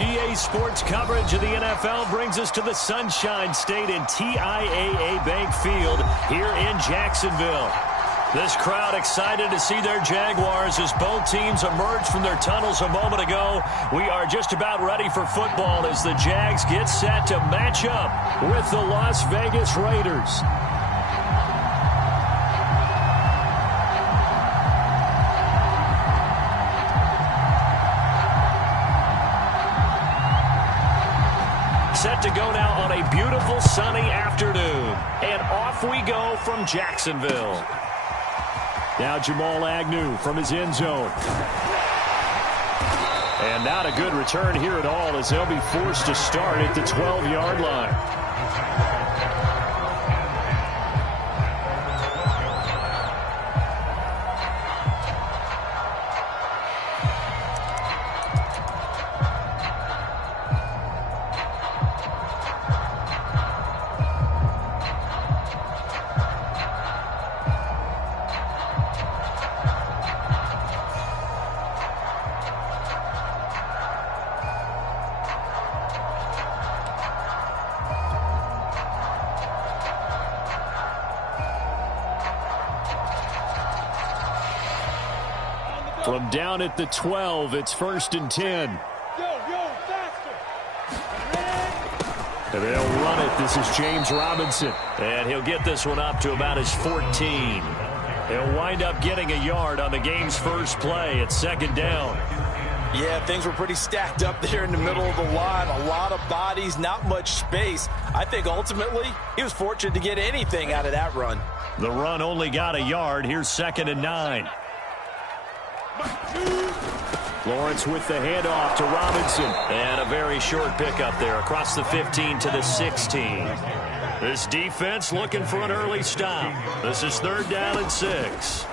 EA Sports coverage of the NFL brings us to the Sunshine State and TIAA Bank Field here in Jacksonville. This crowd excited to see their Jaguars as both teams emerged from their tunnels a moment ago. We are just about ready for football as the Jags get set to match up with the Las Vegas Raiders. Set to go now on a beautiful sunny afternoon. And off we go from Jacksonville. Now Jamal Agnew from his end zone. And not a good return here at all as they'll be forced to start at the 12-yard line. From down at the 12, it's 1st and 10. And they'll run it. This is James Robinson. And he'll get this one up to about his 14. He'll wind up getting a yard on the game's first play. It's 2nd down. Yeah, things were pretty stacked up there in the middle of the line. A lot of bodies, not much space. I think ultimately he was fortunate to get anything out of that run. The run only got a yard. Here's 2nd and 9. Lawrence with the handoff to Robinson. And a very short pickup there across the 15 to the 16. This defense looking for an early stop. This is 3rd down and 6.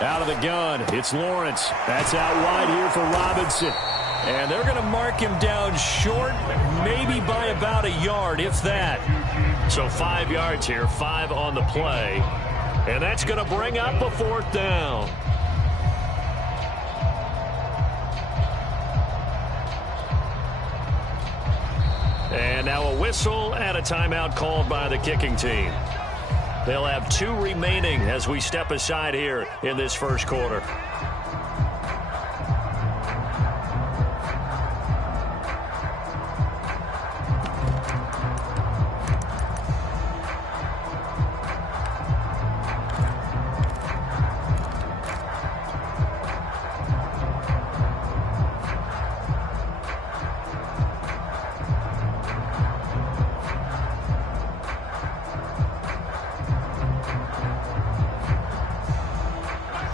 Out of the gun, it's Lawrence. That's out wide here for Robinson. And they're going to mark him down short, maybe by about a yard, if that. So 5 yards here, 5 on the play. And that's going to bring up a 4th down. And now a whistle and a timeout called by the kicking team. They'll have 2 remaining as we step aside here in this first quarter.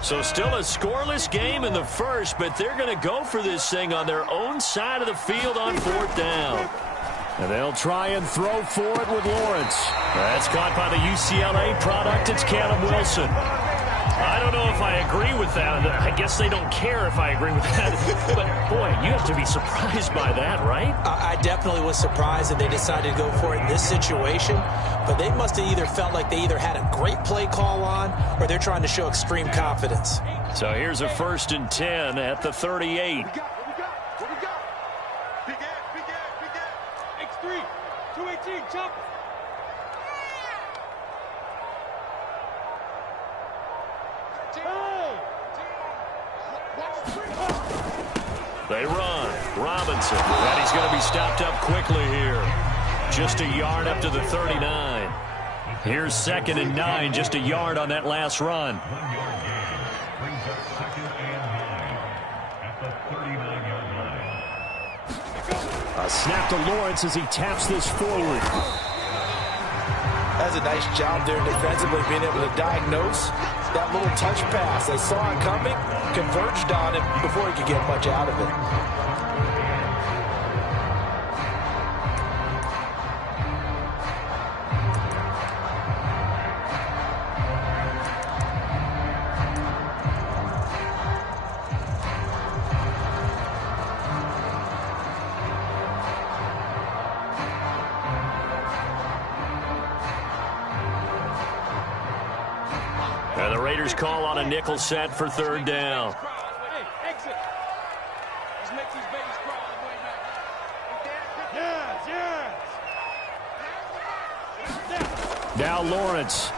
So still a scoreless game in the first, but they're going to go for this thing on their own side of the field on 4th down. And they'll try and throw for it with Lawrence. That's caught by the UCLA product. It's Callum Wilson. I don't know if I agree with that. I guess they don't care if I agree with that. But, boy, you have to be surprised by that, right? I definitely was surprised that they decided to go for it in this situation. But they must have either felt like they either had a great play call on or they're trying to show extreme confidence. So here's a 1st and 10 at the 38. What we got? Big X3, 218, jump. They run. Robinson. And he's going to be stopped up quickly here. Just a yard up to the 39. Here's 2nd and 9. Just a yard on that last run. A snap to Lawrence as he taps this forward. That's a nice job there defensively, being able to diagnose that little touch pass. They saw it coming, converged on it before he could get much out of it. And the Raiders call on a nickel set for 3rd down. Hey, exit. Let's make these babies crawl on the way back. Now Lawrence.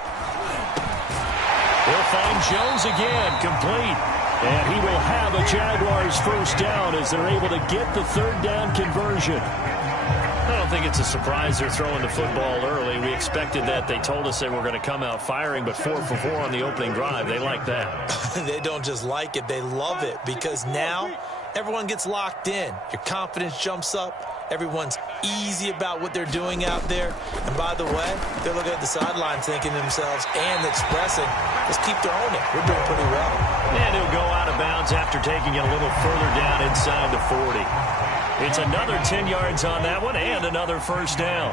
He'll find Jones again, complete. And he will have a Jaguars first down as they're able to get the third down conversion. I don't think it's a surprise they're throwing the football early. We expected that. They told us they were going to come out firing, but 4 for 4 on the opening drive. They like that. They don't just like it, they love it, because now everyone gets locked in. Your confidence jumps up. Everyone's easy about what they're doing out there. And by the way, they're looking at the sideline thinking to themselves and expressing, let's keep throwing it. We're doing pretty well. And he'll go out of bounds after taking it a little further down inside the 40. It's another 10 yards on that one and another first down.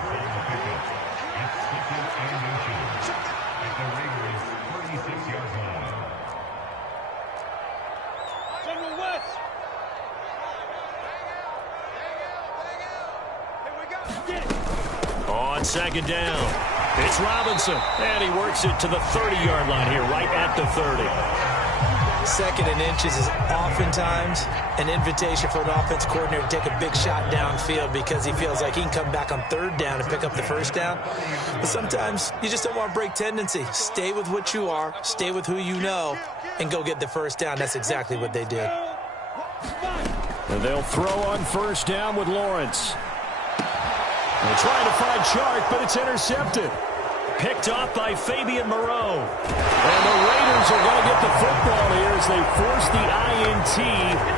On second down, it's Robinson, and he works it to the 30-yard line here, right at the 30. Second and inches is oftentimes an invitation for an offense coordinator to take a big shot downfield because he feels like he can come back on third down and pick up the first down. But sometimes you just don't want to break tendency. Stay with what you are, stay with who you know, and go get the first down. That's exactly what they did. And they'll throw on first down with Lawrence. They're trying to find Chark, but it's intercepted. Picked off by Fabian Moreau. And the Raiders are going to get the football here as they force the INT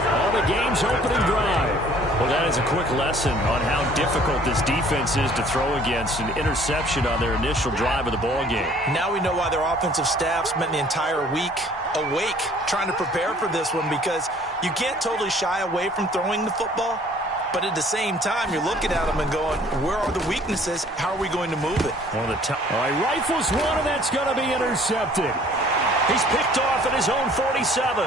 on the game's opening drive. Well, that is a quick lesson on how difficult this defense is to throw against. An interception on their initial drive of the ballgame. Now we know why their offensive staff spent the entire week awake trying to prepare for this one, because you can't totally shy away from throwing the football. But at the same time, you're looking at them and going, where are the weaknesses? How are we going to move it? One of the top. All right, rifles one, and that's going to be intercepted. He's picked off at his own 47.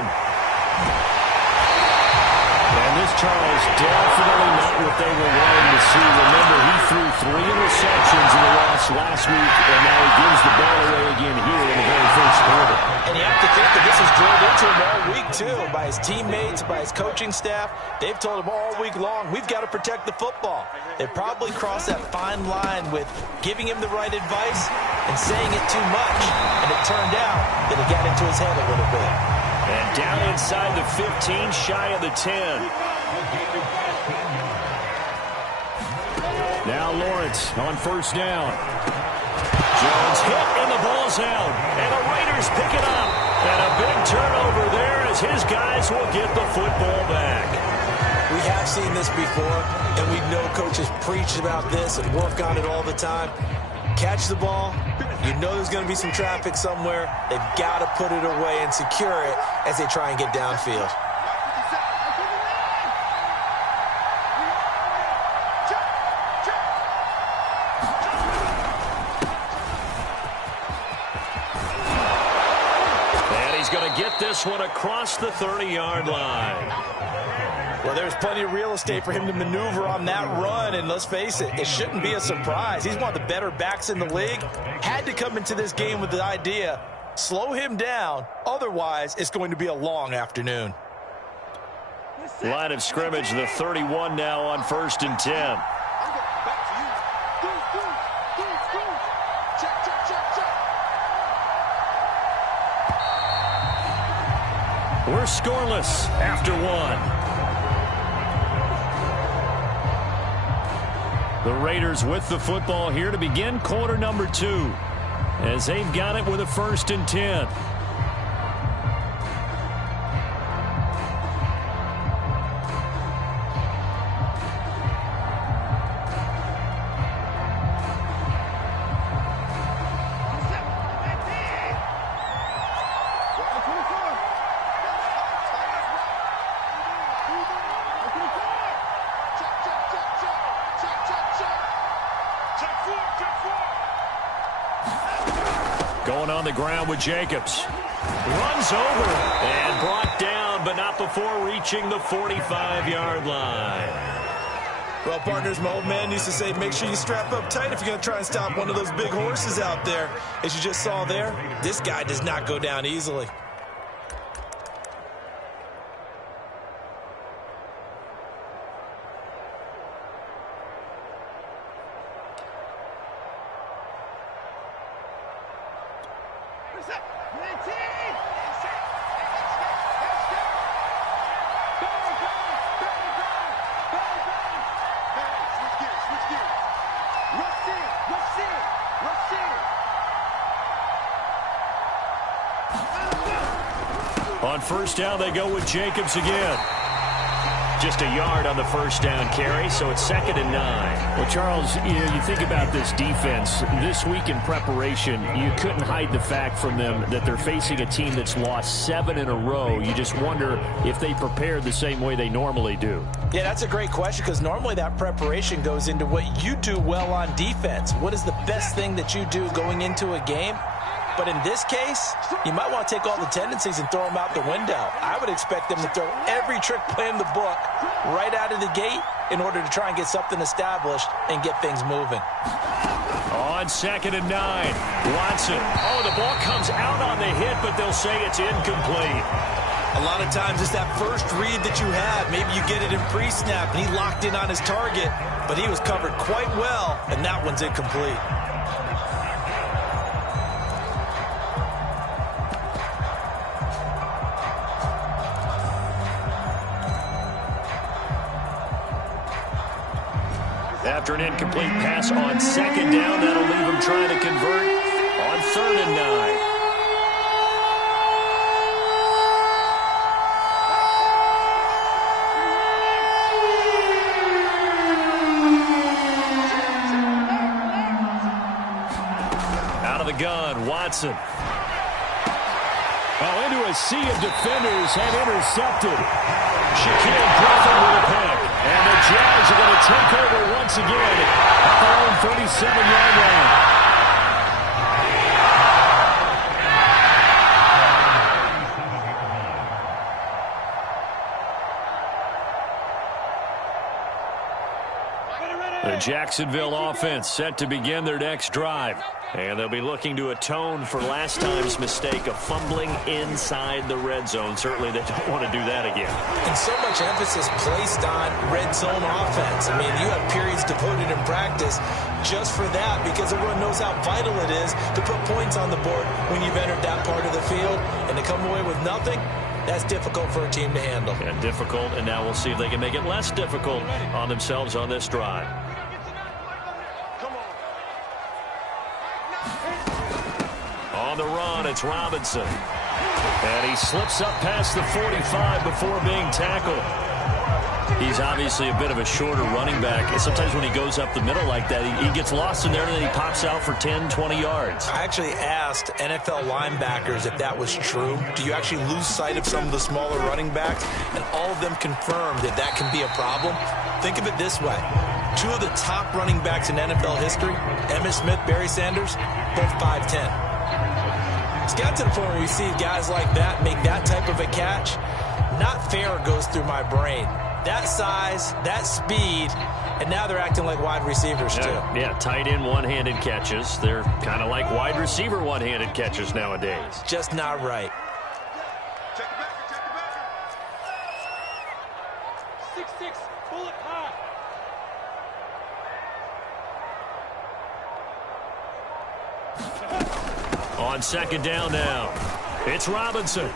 And this Charles definitely not what they were wanting to see. Remember, he threw 3 interceptions in the loss last week, and now he gives the ball away again here in the very first quarter. And you have to think that this is drilled into him all week, too, by his teammates, by his coaching staff. They've told him all week long, we've got to protect the football. They probably crossed that fine line with giving him the right advice and saying it too much. And it turned out that it got into his head a little bit. And down inside the 15, shy of the 10. Now Lawrence on first down. Jones hit, and the ball's out. And the Raiders pick it up. And a big turnover there as his guys will get the football back. We have seen this before, and we know coaches preach about this and work on it all the time. Catch the ball. You know there's going to be some traffic somewhere. They've got to put it away and secure it as they try and get downfield. And he's going to get this one across the 30-yard line. Well, there's plenty of real estate for him to maneuver on that run, and let's face it, it shouldn't be a surprise. He's one of the better backs in the league. Had to come into this game with the idea, slow him down, otherwise it's going to be a long afternoon. Line of scrimmage, the 31 now on 1st and 10. We're scoreless after one. The Raiders with the football here to begin quarter number 2, as they've got it with a 1st and 10. Going on the ground with Jacobs. Runs over and brought down, but not before reaching the 45-yard line. Well, partners, my old man used to say, make sure you strap up tight if you're going to try and stop one of those big horses out there. As you just saw there, this guy does not go down easily. On first down, they go with Jacobs again. Just a yard on the first down carry, so it's 2nd and 9. Well, Charles, you think about this defense. This week in preparation, you couldn't hide the fact from them that they're facing a team that's lost 7 in a row. You just wonder if they prepared the same way they normally do. Yeah, that's a great question, because normally that preparation goes into what you do well on defense. What is the best thing that you do going into a game? But in this case, you might want to take all the tendencies and throw them out the window. I would expect them to throw every trick play in the book right out of the gate in order to try and get something established and get things moving. On 2nd and 9, Watson. Oh, the ball comes out on the hit, but they'll say it's incomplete. A lot of times it's that first read that you have. Maybe you get it in pre-snap, and he locked in on his target, but he was covered quite well, and that one's incomplete. After an incomplete pass on 2nd down, that'll leave him trying to convert on 3rd and 9. Out of the gun, Watson. Oh, into a sea of defenders and intercepted. Shaquille Griffin with a pick. And the Jags are going to take over once again at their own 37-yard line. The Jacksonville offense set to begin their next drive. And they'll be looking to atone for last time's mistake of fumbling inside the red zone. Certainly they don't want to do that again. And so much emphasis placed on red zone offense. I mean, you have periods devoted in practice just for that, because everyone knows how vital it is to put points on the board when you've entered that part of the field. And to come away with nothing, that's difficult for a team to handle. And difficult, and now we'll see if they can make it less difficult on themselves on this drive. On the run, it's Robinson. And he slips up past the 45 before being tackled. He's obviously a bit of a shorter running back. And sometimes when he goes up the middle like that, he gets lost in there and then he pops out for 10, 20 yards. I actually asked NFL linebackers if that was true. Do you actually lose sight of some of the smaller running backs? And all of them confirmed that that can be a problem. Think of it this way. Two of the top running backs in NFL history, Emmitt Smith, Barry Sanders, both 5'10". It's got to the point where we see guys like that make that type of a catch. Not fair goes through my brain. That size, that speed, and now they're acting like wide receivers too. Yeah, tight end one-handed catches. They're kind of like wide receiver one-handed catches nowadays. Just not right. Check the backer, check the backer. 6'6", bullet high. On 2nd down now, it's Robinson.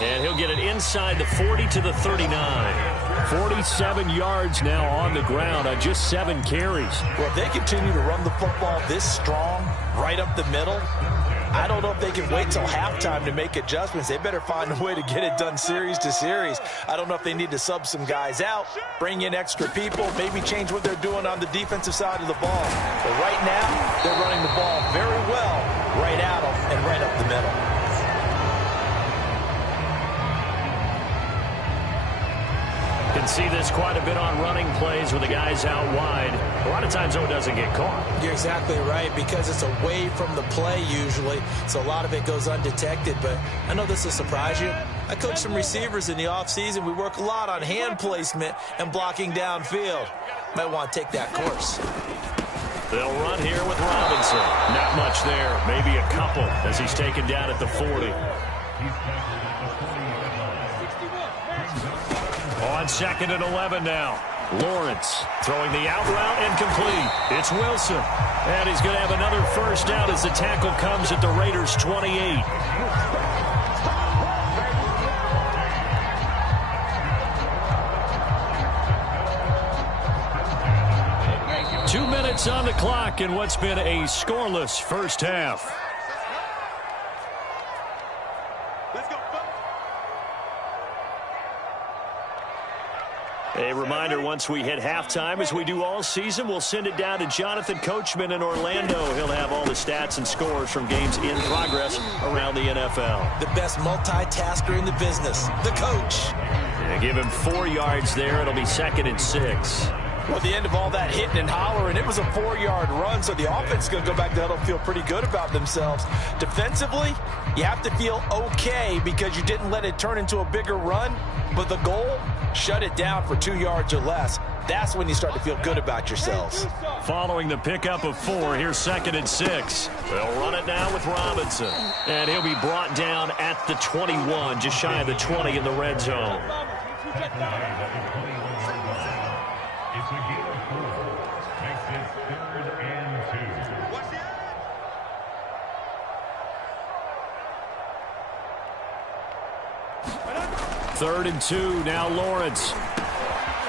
And he'll get it inside the 40 to the 39. 47 yards now on the ground on just 7 carries. Well, if they continue to run the football this strong, right up the middle, I don't know if they can wait till halftime to make adjustments. They better find a way to get it done series to series. I don't know if they need to sub some guys out, bring in extra people, maybe change what they're doing on the defensive side of the ball. But right now, they're running the ball very well right at them and right up the middle. Can see this quite a bit on running plays with the guys out wide. A lot of times, though, it doesn't get caught. You're exactly right, because it's away from the play usually, so a lot of it goes undetected. But I know this will surprise you. I coach some receivers in the offseason. We work a lot on hand placement and blocking downfield. Might want to take that course. They'll run here with Robinson. Not much there, maybe a couple as he's taken down at the 40. On 2nd and 11 now. Lawrence throwing the out route and complete. It's Wilson. And he's going to have another first down as the tackle comes at the Raiders' 28. Two minutes on the clock in what's been a scoreless first half. A reminder, once we hit halftime, as we do all season, we'll send it down to Jonathan Coachman in Orlando. He'll have all the stats and scores from games in progress around the NFL. The best multitasker in the business, the coach. Yeah, give him 4 yards there. It'll be 2nd and 6. Well, at the end of all that hitting and hollering, it was a 4-yard run, so the offense is going to go back to huddle and feel pretty good about themselves. Defensively, you have to feel okay because you didn't let it turn into a bigger run, but the goal, shut it down for 2 yards or less. That's when you start to feel good about yourselves. Following the pickup of 4, here's 2nd and 6. They'll run it now with Robinson. And he'll be brought down at the 21, just shy of the 20 in the red zone. It's a gain of 4. Makes it 3rd and 2. 3rd and 2, now Lawrence.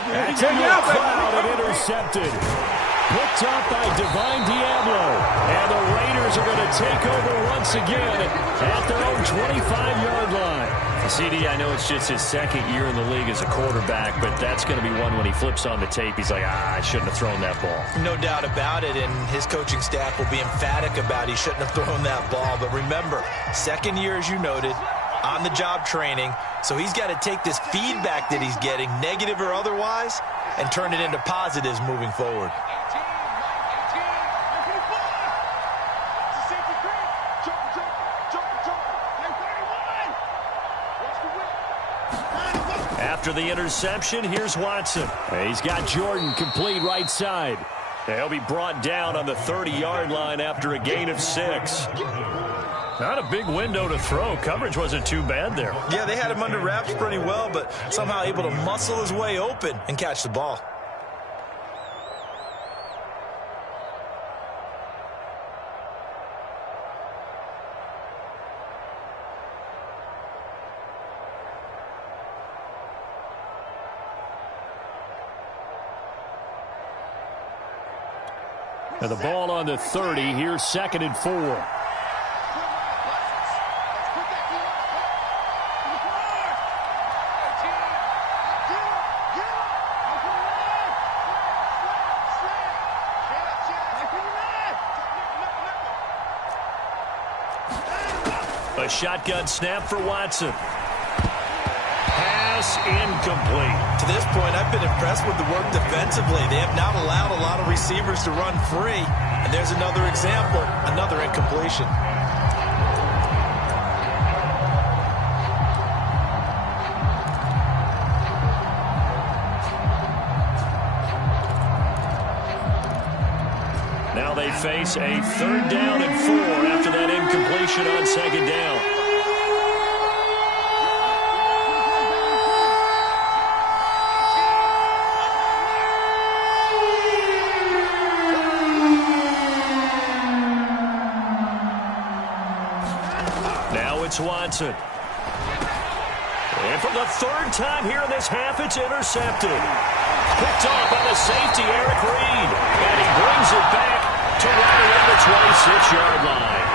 That's into a crowd and intercepted. Picked up by Divine Diablo. And the Raiders are going to take over once again at their own 25-yard line. CD, I know it's just his 2nd year in the league as a quarterback, but that's going to be one when he flips on the tape. He's like, I shouldn't have thrown that ball. No doubt about it, and his coaching staff will be emphatic about he shouldn't have thrown that ball. But remember, 2nd year, as you noted, on-the-job training, so he's got to take this feedback that he's getting, negative or otherwise, and turn it into positives moving forward. After the interception, here's Watson. He's got Jordan complete right side. They'll be brought down on the 30-yard line after a gain of 6. Not a big window to throw. Coverage wasn't too bad there. Yeah, they had him under wraps pretty well, but somehow able to muscle his way open and catch the ball. And the ball on the 30. Here's 2nd and 4. A shotgun snap for Watson. Pass incomplete. To this point, I've been impressed with the work defensively. They have not allowed a lot of receivers to run free. And there's another example, another incompletion. Now they face a 3rd down and 4 after that incompletion on 2nd down. Watson. And for the 3rd time here in this half, it's intercepted. Picked off by the safety, Eric Reed. And he brings it back to right around the 26-yard line.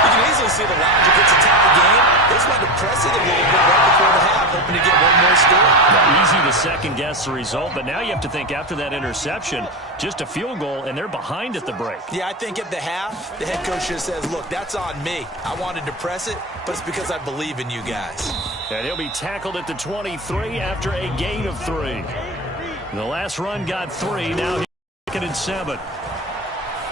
You can easily see the logic. It's a tie game. They just wanted to press it a little bit right before the half, hoping to get one more score. Easy to second-guess the result, but now you have to think after that interception, just a field goal, and they're behind at the break. Yeah, I think at the half, the head coach just says, look, that's on me. I wanted to press it, but it's because I believe in you guys. And he'll be tackled at the 23 after a gain of 3. The last run got 3. Now he's 2nd and 7.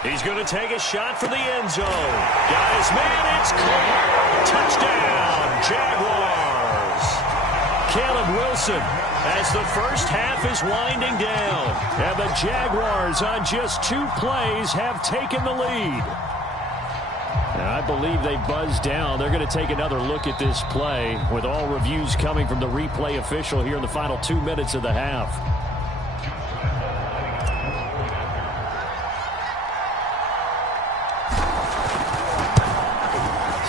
He's going to take a shot for the end zone. Got his man. It's clear. Touchdown, Jaguars. Caleb Wilson as the first half is winding down. And the Jaguars on just 2 plays have taken the lead. And I believe they buzzed down. They're going to take another look at this play with all reviews coming from the replay official here in the final 2 minutes of the half.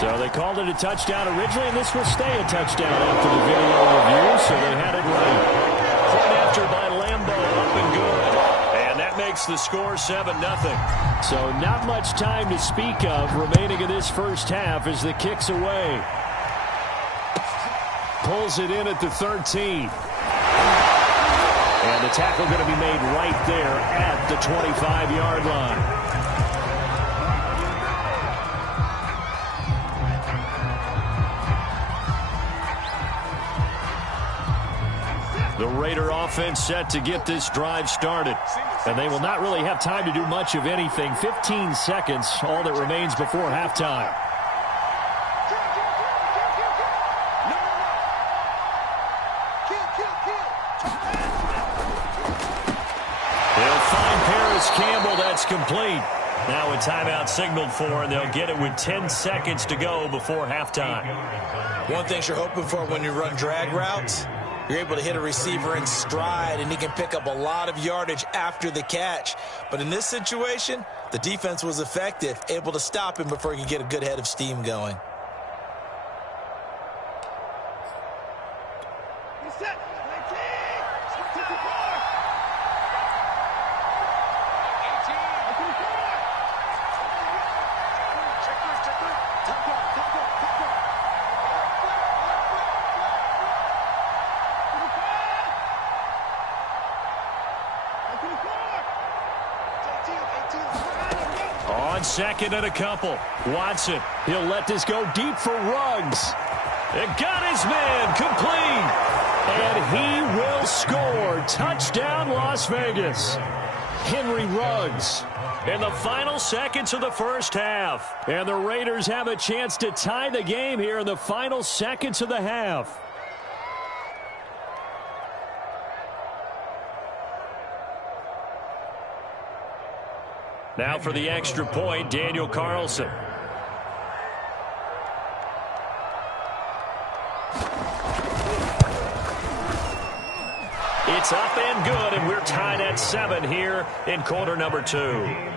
So they called it a touchdown originally, and this will stay a touchdown after the video review, so they had it right. Point after by Lambeau, up and good. And that makes the score 7-0. So not much time to speak of remaining in this first half as the kick's away. Pulls it in at the 13. And the tackle going to be made right there at the 25-yard line. The Raider offense set to get this drive started. And they will not really have time to do much of anything. 15 seconds, all that remains before halftime. They'll find Paris Campbell. That's complete. Now a timeout signaled for, and they'll get it with 10 seconds to go before halftime. One thing you're hoping for when you run drag routes, you're able to hit a receiver in stride, and he can pick up a lot of yardage after the catch. But in this situation, the defense was effective, able to stop him before he could get a good head of steam going. On second and a couple. Watson, he'll let this go deep for Ruggs. It got his man complete. And he will score. Touchdown, Las Vegas. Henry Ruggs. In the final seconds of the first half. And the Raiders have a chance to tie the game here in the final seconds of the half. Now for the extra point, Daniel Carlson. It's up and good, and we're tied at 7 here in quarter number 2.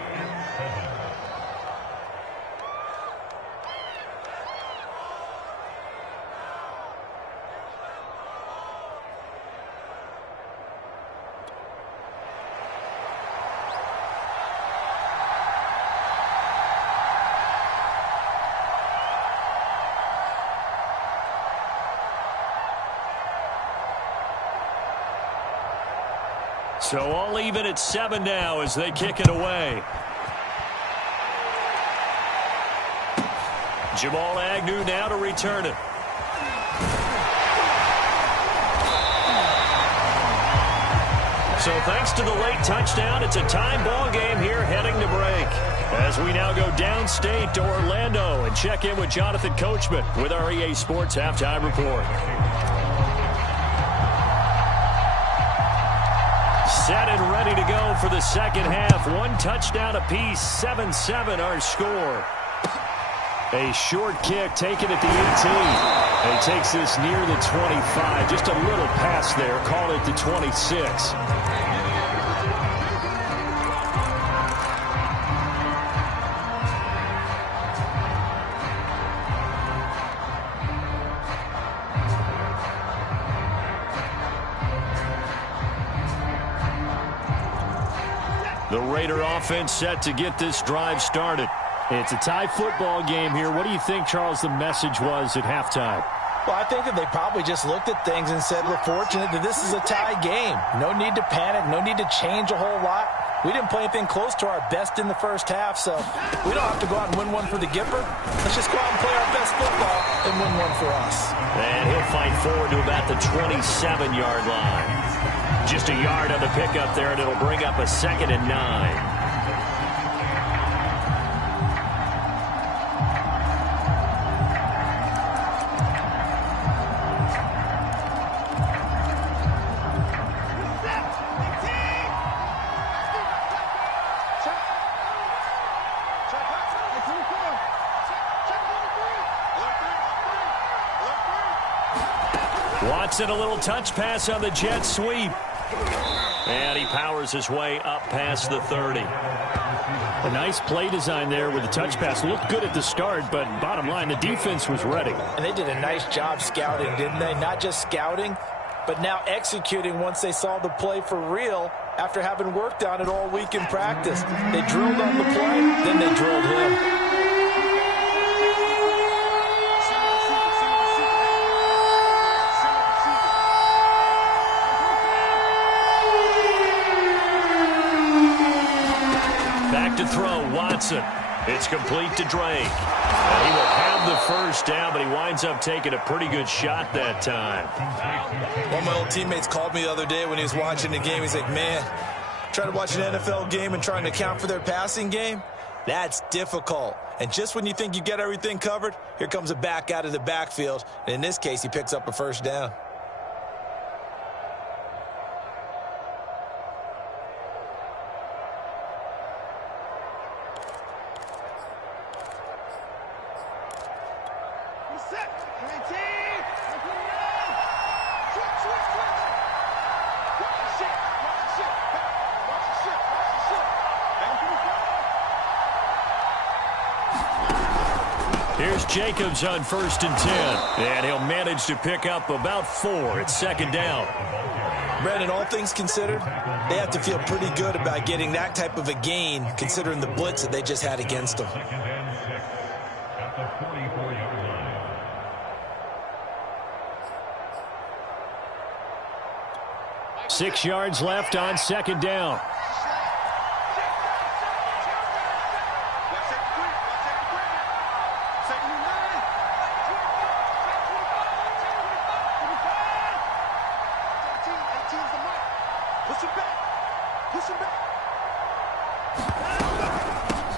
So all even at 7 now as they kick it away. Jamal Agnew now to return it. So thanks to the late touchdown, it's a time ball game here heading to break. As we now go downstate to Orlando and check in with Jonathan Coachman with our EA Sports Halftime Report. Set and ready to go for the second half. One touchdown apiece, 7-7 our score. A short kick taken at the 18. He takes this near the 25. Just a little pass there. Call it the 26. The Raider offense set to get this drive started. It's a tie football game here. What do you think, Charles, the message was at halftime? Well, I think that they probably just looked at things and said, we're fortunate that this is a tie game. No need to panic. No need to change a whole lot. We didn't play anything close to our best in the first half, so we don't have to go out and win one for the Gipper. Let's just go out and play our best football and win one for us. And he'll fight forward to about the 27-yard line. Just a yard on the pickup there, and it'll bring up a 2nd and 9. Watson, a little touch pass on the jet sweep. And he powers his way up past the 30. A nice play design there with the touch pass. Looked good at the start, but bottom line, the defense was ready. And they did a nice job scouting, didn't they? Not just scouting, but now executing once they saw the play for real after having worked on it all week in practice. They drilled on the play, then they drilled him. To throw, Watson. It's complete to Drake. And he will have the first down, but he winds up taking a pretty good shot that time. One of my old teammates called me the other day when he was watching the game. He's like, man, trying to watch an NFL game and trying to account for their passing game, that's difficult. And just when you think you get everything covered, here comes a back out of the backfield. And in this case, he picks up a first down. Here's Jacobs on 1st and 10. And he'll manage to pick up about 4. It's 2nd down. Brandon, all things considered, they have to feel pretty good about getting that type of a gain, considering the blitz that they just had against them. At the 44-yard line. 6 yards left on 2nd down.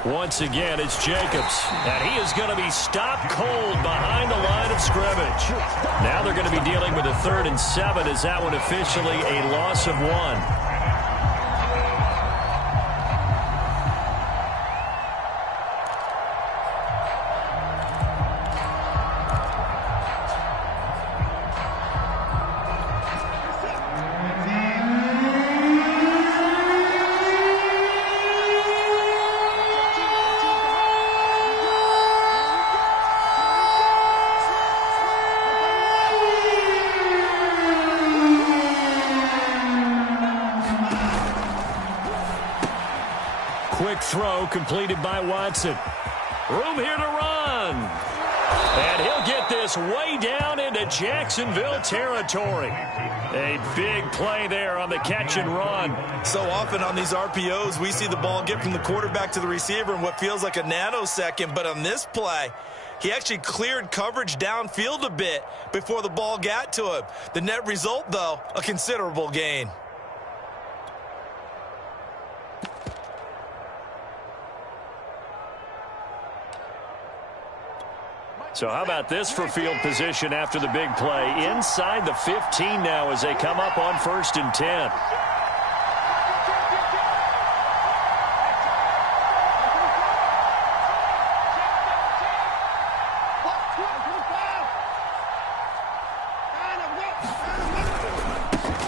Once again, it's Jacobs. And he is going to be stopped cold behind the line of scrimmage. Now they're going to be dealing with a 3rd and 7. Is that one officially a loss of 1? Quick throw completed by Watson. Room here to run. And he'll get this way down into Jacksonville territory. A big play there on the catch and run. So often on these RPOs, we see the ball get from the quarterback to the receiver in what feels like a nanosecond. But on this play, he actually cleared coverage downfield a bit before the ball got to him. The net result, though, a considerable gain. So how about this for field position after the big play? Inside the 15 now as they come up on 1st and 10.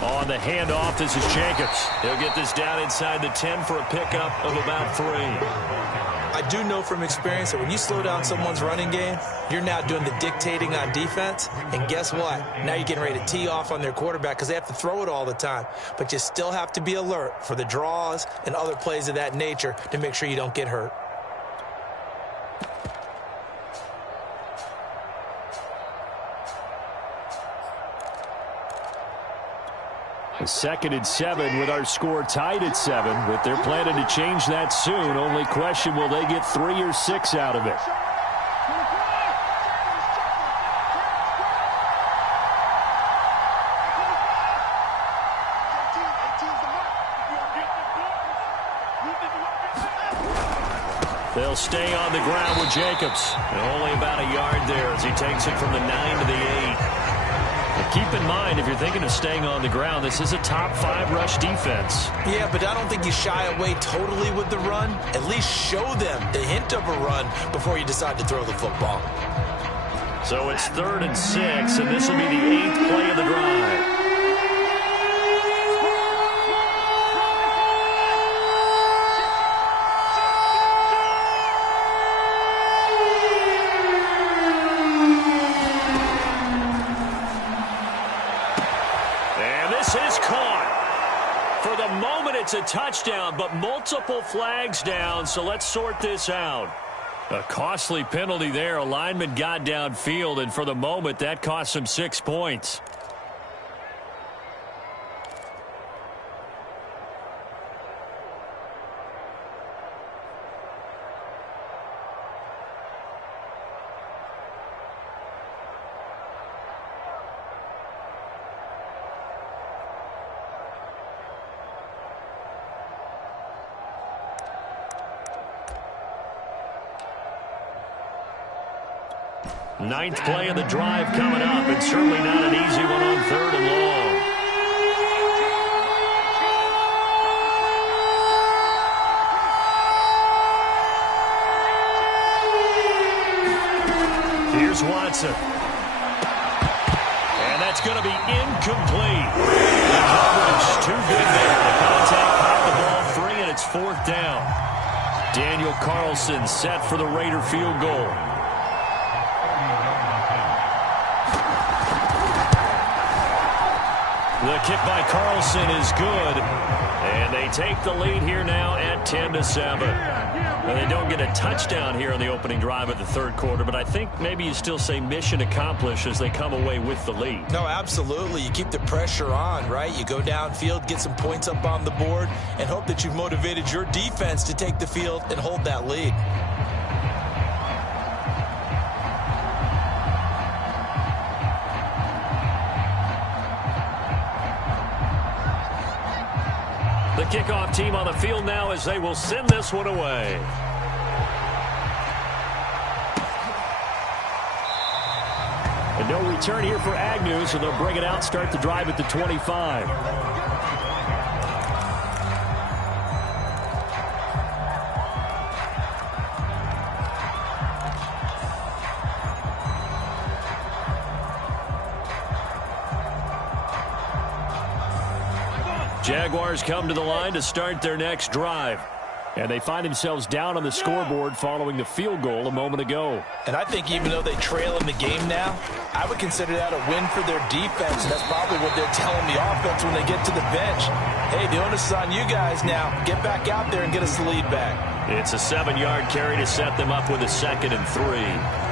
On the handoff, this is Jacobs. He'll get this down inside the 10 for a pickup of about 3. I do know from experience that when you slow down someone's running game, you're now doing the dictating on defense. And guess what? Now you're getting ready to tee off on their quarterback because they have to throw it all the time. But you still have to be alert for the draws and other plays of that nature to make sure you don't get hurt. A 2nd and 7 with our score tied at 7, but they're planning to change that soon. Only question, will they get 3 or 6 out of it? They'll stay on the ground with Jacobs. And only about a yard there as he takes it from the 9 to the 8. Keep in mind, if you're thinking of staying on the ground, this is a top 5 rush defense. Yeah, but I don't think you shy away totally with the run. At least show them the hint of a run before you decide to throw the football. So it's 3rd and 6, and this will be the 8th play of the drive. moment, it's a touchdown, but multiple flags down, so let's sort this out. A costly penalty there. A lineman got downfield, and for the moment, that cost him 6 points. Ninth play of the drive coming up, and certainly not an easy one on 3rd and long. Here's Watson. And that's going to be incomplete. The coverage too good there. The contact popped the ball free, and it's 4th down. Daniel Carlson set for the Raider field goal. The kick by Carlson is good, and they take the lead here now at 10-7. Well, they don't get a touchdown here on the opening drive of the 3rd quarter, but I think maybe you still say mission accomplished as they come away with the lead. No, absolutely. You keep the pressure on, right? You go downfield, get some points up on the board, and hope that you've motivated your defense to take the field and hold that lead. The kickoff team on the field now as they will send this one away. And no return here for Agnew, so they'll bring it out, start the drive at the 25. Jaguars come to the line to start their next drive. And they find themselves down on the scoreboard following the field goal a moment ago. And I think even though they trail in the game now, I would consider that a win for their defense. And that's probably what they're telling the offense when they get to the bench. Hey, the onus is on you guys now. Get back out there and get us the lead back. It's a 7-yard carry to set them up with a 2nd and 3.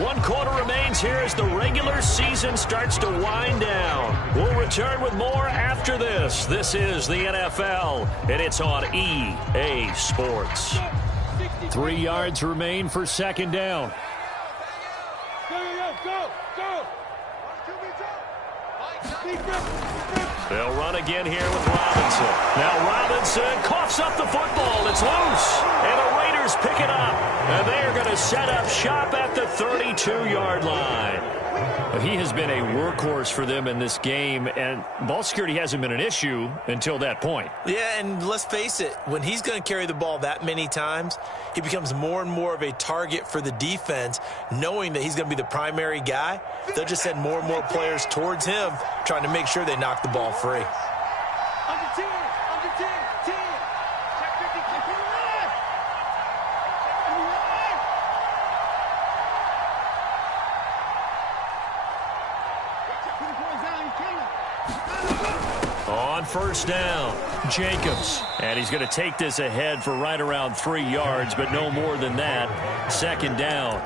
1 quarter remains here as the regular season starts to wind down. We'll return with more after this. This is the NFL, and it's on EA Sports. 3 yards remain for 2nd down. They'll run again here with Robinson. Now Robinson coughs up the football. It's loose. And the Raiders pick it up. And they are going to set up shop at the 32-yard line. He has been a workhorse for them in this game, and ball security hasn't been an issue until that point. Yeah, and let's face it, when he's going to carry the ball that many times, he becomes more and more of a target for the defense, knowing that he's going to be the primary guy. They'll just send more and more players towards him, trying to make sure they knock the ball free. On 1st down, Jacobs. And he's going to take this ahead for right around 3 yards, but no more than that. 2nd down.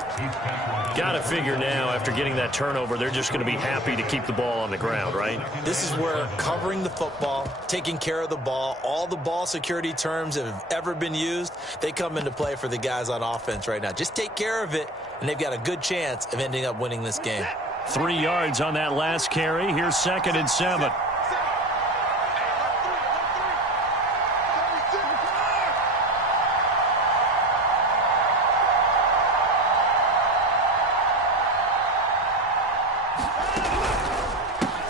Got to figure now, after getting that turnover, they're just going to be happy to keep the ball on the ground, right? This is where covering the football, taking care of the ball, all the ball security terms that have ever been used, they come into play for the guys on offense right now. Just take care of it, and they've got a good chance of ending up winning this game. 3 yards on that last carry. Here's 2nd and 7.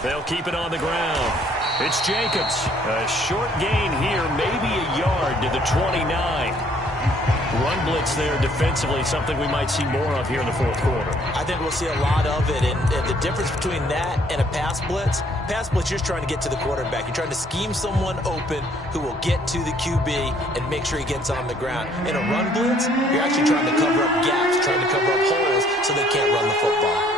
They'll keep it on the ground. It's Jacobs. A short gain here, maybe a yard to the 29. Run blitz there defensively, something we might see more of here in the fourth quarter. I think we'll see a lot of it, and the difference between that and a pass blitz, you're just trying to get to the quarterback. You're trying to scheme someone open who will get to the QB and make sure he gets on the ground. In a run blitz, you're actually trying to cover up gaps, trying to cover up holes so they can't run the football.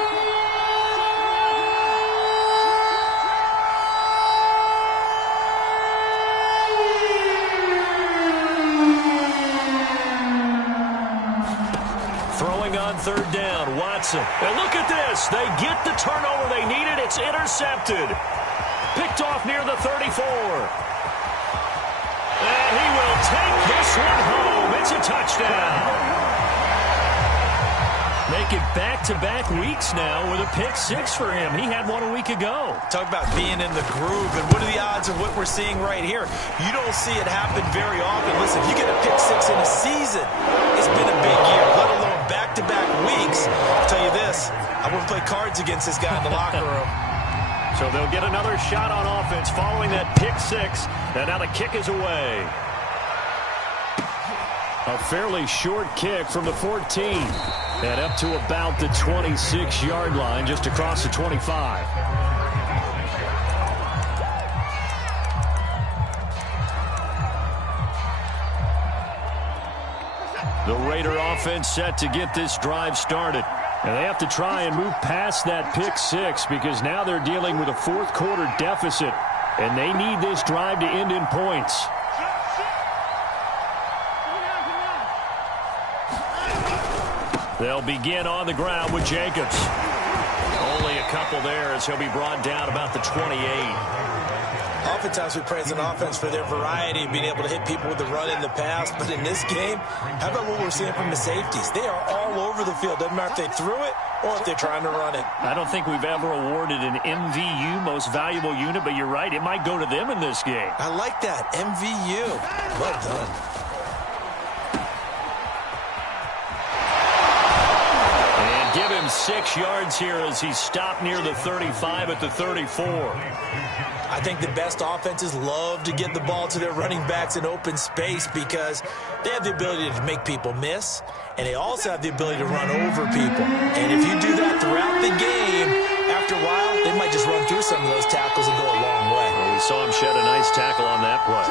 Third down, Watson. And look at this. They get the turnover they needed. It's intercepted. Picked off near the 34. And he will take this one home. It's a touchdown. Make it back-to-back weeks now with a pick six for him. He had one a week ago. Talk about being in the groove, and what are the odds of what we're seeing right here? You don't see it happen very often. Listen, if you get a pick six in a season, it's been a big year, let alone back-to-back weeks. I'll tell you this, I wouldn't play cards against this guy in the locker room. So they'll get another shot on offense following that pick six, and now the kick is away. A fairly short kick from the 14. And up to about the 26-yard line, just across the 25. The Raider offense set to get this drive started. And they have to try and move past that pick six because now they're dealing with a fourth quarter deficit. And they need this drive to end in points. They'll begin on the ground with Jacobs. Only a couple there as he'll be brought down about the 28. Oftentimes we praise an offense for their variety of being able to hit people with the run in the pass. But in this game, how about what we're seeing from the safeties? They are all over the field. Doesn't matter if they threw it or if they're trying to run it. I don't think we've ever awarded an MVU, most valuable unit, but you're right. It might go to them in this game. I like that. MVU. Well done. Give him 6 yards here as he stopped near the 35 at the 34. I think the best offenses love to get the ball to their running backs in open space because they have the ability to make people miss, and they also have the ability to run over people. And if you do that throughout the game, after a while, they might just run through some of those tackles and go a long way. Well, we saw him shed a nice tackle on that play.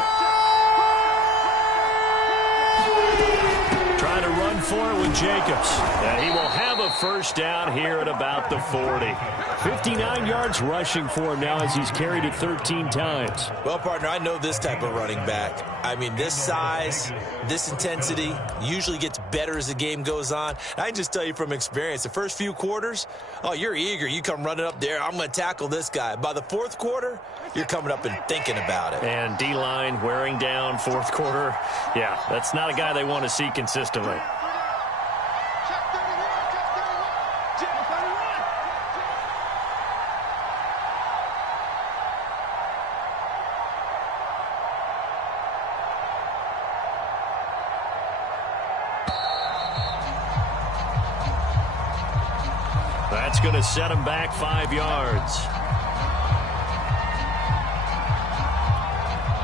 Trying to run for it with Jacobs. And he will have a first down here at about the 40. 59 yards rushing for him now as he's carried it 13 times. Well, partner, I know this type of running back. I mean, this size, this intensity usually gets better as the game goes on. I can just tell you from experience, the first few quarters, oh, you're eager. You come running up there, I'm going to tackle this guy. By the fourth quarter, you're coming up and thinking about it. And D-line wearing down fourth quarter. Yeah, that's not a guy they want to see consistently. That's going to set him back 5 yards.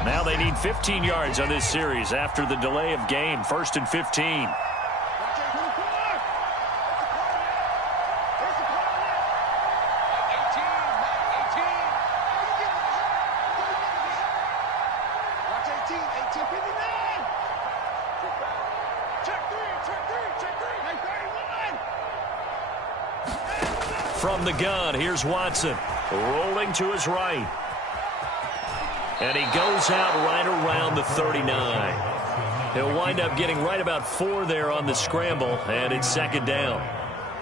Now they need 15 yards on this series after the delay of game. 1st and 15. From the gun, here's Watson, rolling to his right. And he goes out right around the 39. He'll wind up getting right about 4 there on the scramble, and it's 2nd down.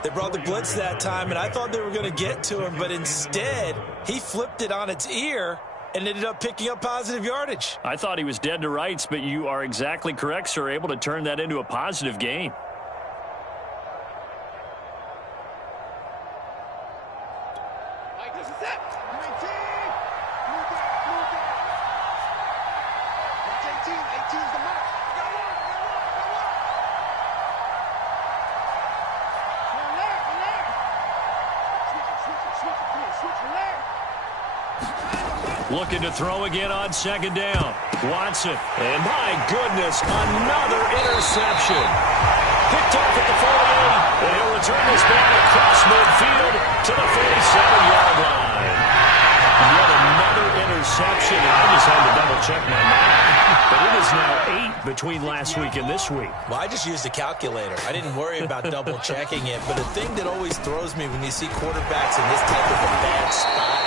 They brought the blitz that time, and I thought they were going to get to him, but instead, he flipped it on its ear and ended up picking up positive yardage. I thought he was dead to rights, but you are exactly correct, sir, able to turn that into a positive gain. Looking to throw again on second down. Watson. And my goodness, another interception. Picked off at the 48. And he'll return this ball across midfield to the 47-yard line. Yet another interception. And I just had to double-check my math. But it is now 8 between last week and this week. Well, I just used a calculator. I didn't worry about double-checking it. But the thing that always throws me when you see quarterbacks in this type of a bad spot,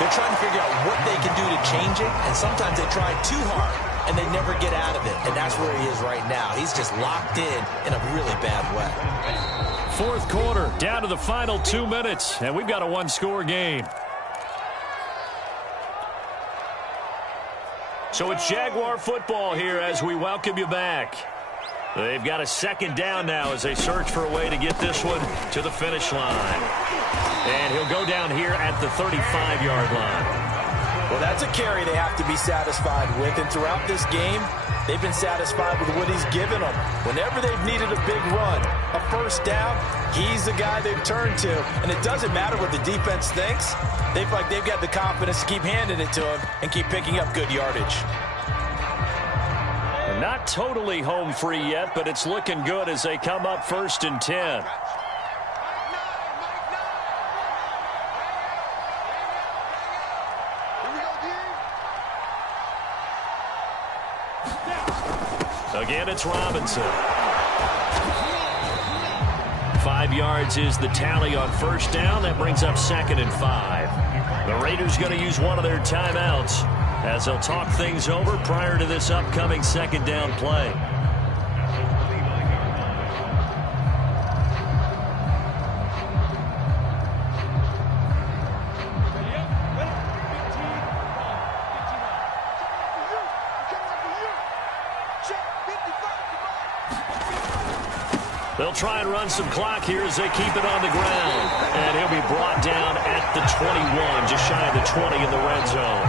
they're trying to figure out what they can do to change it, and sometimes they try too hard, and they never get out of it, and that's where he is right now. He's just locked in a really bad way. Fourth quarter, down to the final 2 minutes, and we've got a one-score game. So it's Jaguar football here as we welcome you back. They've got a second down now as they search for a way to get this one to the finish line. And he'll go down here at the 35-yard line. Well, that's a carry they have to be satisfied with. And throughout this game, they've been satisfied with what he's given them. Whenever they've needed a big run, a first down, he's the guy they've turned to. And it doesn't matter what the defense thinks. They feel like they've got the confidence to keep handing it to him and keep picking up good yardage. Not totally home free yet, but it's looking good as they come up 1st and 10. Again, it's Robinson. 5 yards is the tally on first down. That brings up 2nd and 5. The Raiders going to use one of their timeouts as they'll talk things over prior to this upcoming second down play. They'll try and run some clock here as they keep it on the ground. And he'll be brought down at the 21, just shy of the 20 in the red zone.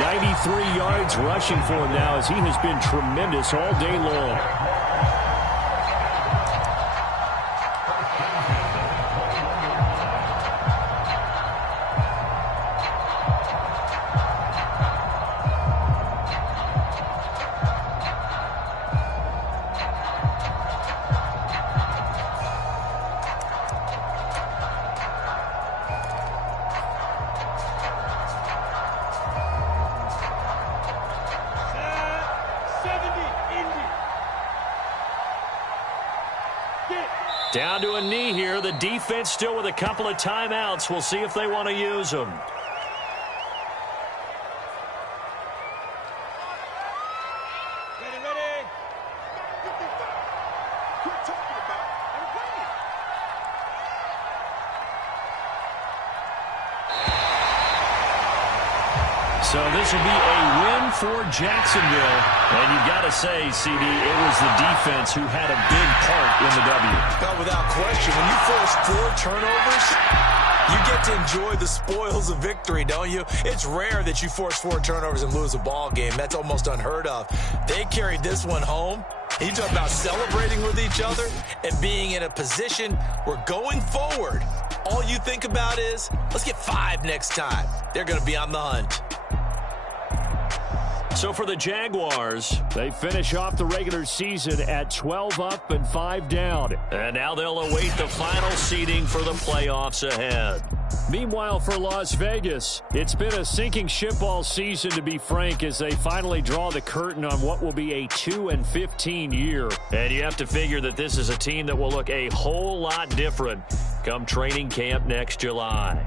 93 yards rushing for him now as he has been tremendous all day long. Down to a knee here. The defense still with a couple of timeouts. We'll see if they want to use them. Ready. Quit talking about it and play it. So this will be a win for Jacksonville. And you've got to say, CD, it was the defense who had a big part in the W. No, without question. When you force 4 turnovers, you get to enjoy the spoils of victory, don't you? It's rare that you force 4 turnovers and lose a ball game. That's almost unheard of. They carried this one home. You talk about celebrating with each other and being in a position where going forward, all you think about is, let's get 5 next time. They're going to be on the hunt. So for the Jaguars, they finish off the regular season at 12 up and 5 down. And now they'll await the final seeding for the playoffs ahead. Meanwhile, for Las Vegas, it's been a sinking ship all season, to be frank, as they finally draw the curtain on what will be a 2-15 year. And you have to figure that this is a team that will look a whole lot different come training camp next July.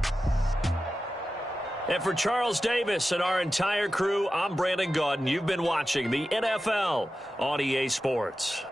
And for Charles Davis and our entire crew, I'm Brandon Gaudin. You've been watching the NFL on EA Sports.